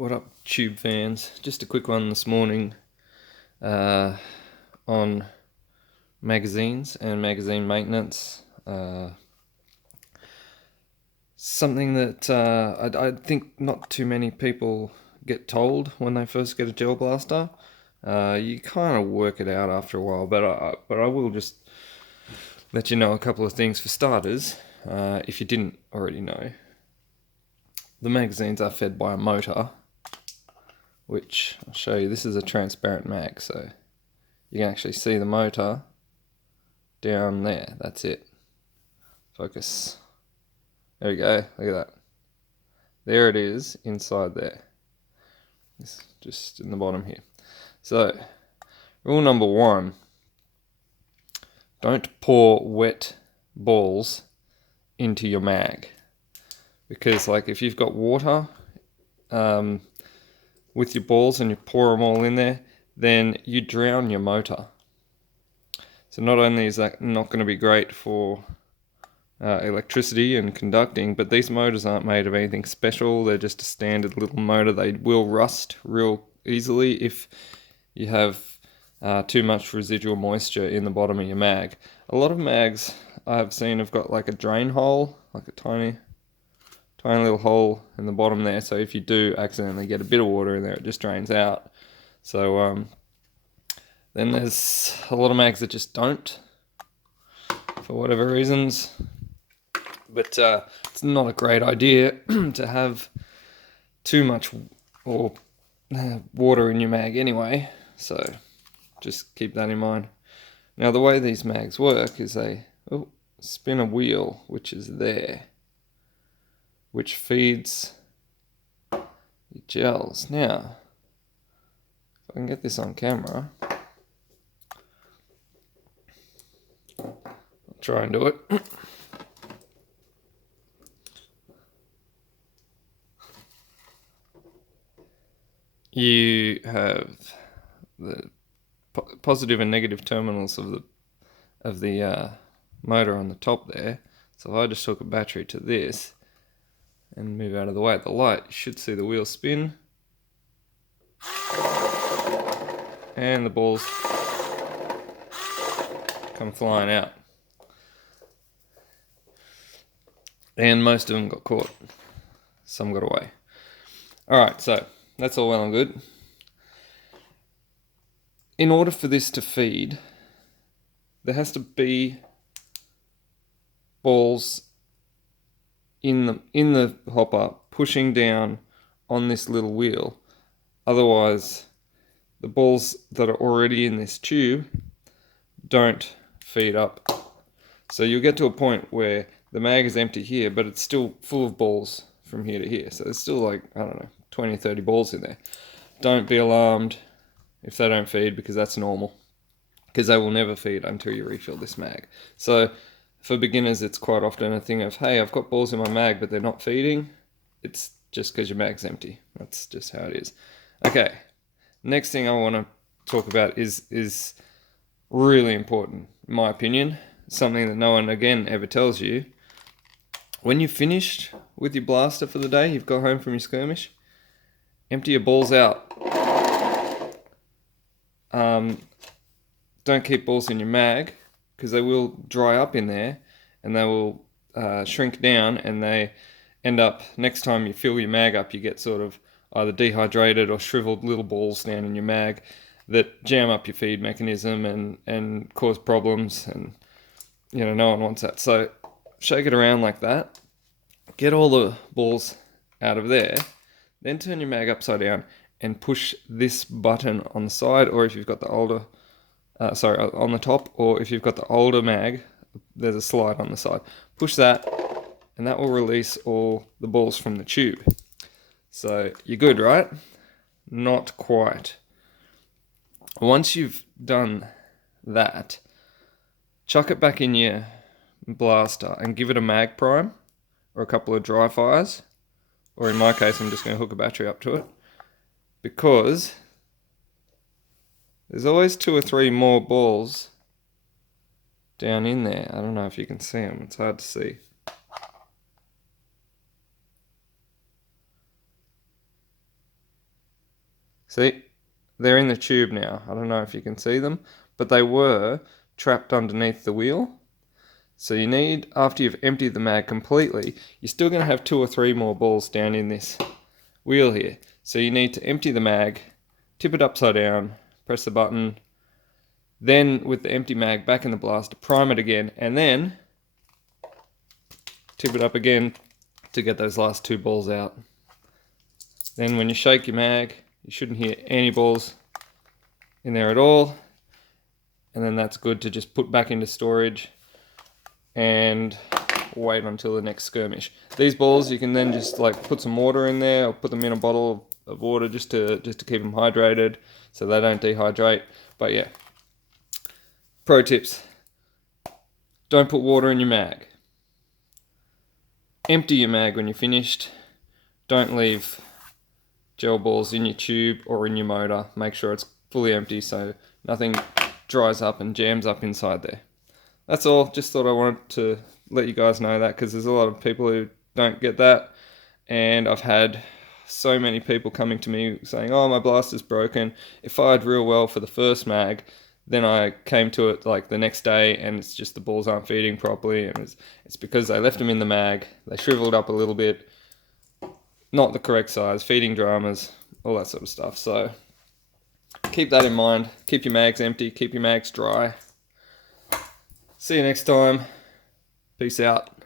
What up, tube fans? Just a quick one this morning uh, on magazines and magazine maintenance. Something that I think not too many people get told when they first get a gel blaster. You kind of work it out after a while, but I will just let you know a couple of things. For starters, if you didn't already know, the magazines are fed by a motor, which I'll show you. This is a transparent mag, so you can actually see the motor down there. That's it. Focus. There we go. Look at that. There it is inside there. It's just in the bottom here. So, rule number one, don't pour wet balls into your mag. Because, like, if you've got water with your balls and you pour them all in there, then you drown your motor. So not only is that not going to be great for electricity and conducting, but these motors aren't made of anything special. They're just a standard little motor. They will rust real easily if you have too much residual moisture in the bottom of your mag. A lot of mags I've seen have got like a drain hole, like a tiny little hole in the bottom there, so if you do accidentally get a bit of water in there, it just drains out. So then there's a lot of mags that just don't, for whatever reasons. But it's not a great idea to have too much or water in your mag anyway, so just keep that in mind. Now the way these mags work is they spin a wheel, which is there, which feeds your gels. Now, if I can get this on camera, I'll try and do it. You have the positive and negative terminals of the motor on the top there. So if I just hook a battery to this and move out of the way of the light, you should see the wheel spin and the balls come flying out. And most of them got caught. Some got away. Alright, so that's all well and good. In order for this to feed, there has to be balls in the hopper pushing down on this little wheel. Otherwise, the balls that are already in this tube don't feed up. So you'll get to a point where the mag is empty here, but it's still full of balls from here to here. So there's still like, I don't know, 20, 30 balls in there. Don't be alarmed if they don't feed, because that's normal. Because they will never feed until you refill this mag. So for beginners, it's quite often a thing of, hey, I've got balls in my mag, but they're not feeding. It's just because your mag's empty. That's just how it is. Okay, next thing I want to talk about is really important, in my opinion. Something that no one, again, ever tells you. When you've finished with your blaster for the day, you've got home from your skirmish, empty your balls out. Don't keep balls in your mag, because they will dry up in there and they will shrink down, and they end up, next time you fill your mag up, you get sort of either dehydrated or shriveled little balls down in your mag that jam up your feed mechanism and cause problems, and no one wants that. So shake it around like that, get all the balls out of there, then turn your mag upside down and push this button on the side, or if you've got the older on the top, or if you've got the older mag, there's a slide on the side. Push that, and that will release all the balls from the tube. So you're good, right? Not quite. Once you've done that, chuck it back in your blaster and give it a mag prime, or a couple of dry fires, or in my case, I'm just going to hook a battery up to it, because there's always 2 or 3 more balls down in there. I don't know if you can see them. It's hard to see. See, they're in the tube now. I don't know if you can see them, but they were trapped underneath the wheel. So you need, after you've emptied the mag completely, you're still going to have 2 or 3 more balls down in this wheel here. So you need to empty the mag, tip it upside down, press the button, then with the empty mag back in the blaster, prime it again, and then tip it up again to get those last 2 balls out. Then when you shake your mag, you shouldn't hear any balls in there at all. And then that's good to just put back into storage and wait until the next skirmish. These balls you can then just like put some water in there, or put them in a bottle of water just to keep them hydrated so they don't dehydrate. But yeah, pro tips: don't put water in your mag. Empty your mag when you're finished. Don't leave gel balls in your tube or in your motor. Make sure it's fully empty so nothing dries up and jams up inside there. That's all. Just thought I wanted to let you guys know that, because there's a lot of people who don't get that, and I've had so many people coming to me saying, oh, my blaster's broken. It fired real well for the first mag, then I came to it like the next day and it's just the balls aren't feeding properly, and it's because they left them in the mag, they shriveled up a little bit, not the correct size, feeding dramas, all that sort of stuff. So keep that in mind. Keep your mags empty, keep your mags dry. See you next time. Peace out.